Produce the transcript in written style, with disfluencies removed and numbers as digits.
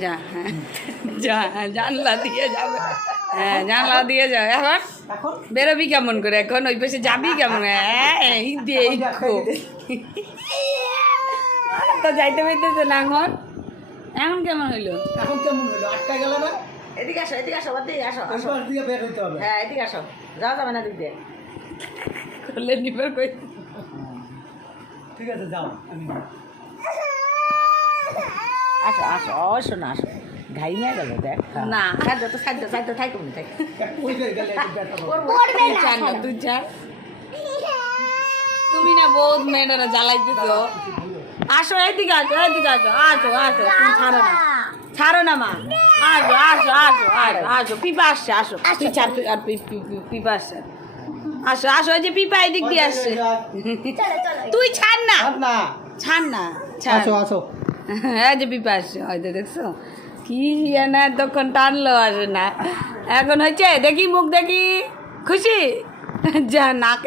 যা হ্যাঁ যা জানলা দিয়ে যাবে হ্যাঁ জানলা দিয়ে যাও এখন এখন বেরোবি কেমন করে এখন ওই পাশে যাবি কেমন এই দেখো তো যাইতে পারতেছে না এখন এখন কেমন হইলো এখন কেমন হলো আটটা গেল না এদিকে আসো ওর দিকে আসো ওই পাশ দিয়ে বের হইতে হবে হ্যাঁ এদিকে আসো যাওয়া যাবে না দিক দিয়ে করলে নিবার কই ঠিক আছে যাও আমি আসো অবশ্য না আসো ঘাই নিয়ে গেল দেখ না খাদ্য থাকো না থাক ওই যে গেলে একটু ব্যথা পাবো। তুই চান না তুই চান তুমি না বহুত মেয়েরা জ্বালাইতেছো আসো এদিকে আসো তুমি ছাড়ো না মা আসো পিপা আসছে আসো তুই ছাড় আর পিপা আসছে আসো ওই যে পিপা এদিক দিয়ে আসছে তুই ছাড় না আর না ছাড় আসো এই যে পিপা আসছে হয়তো দেখছো কি না তখন টানলো আসে না এখন হচ্ছে দেখি মুখ দেখি খুশি যা না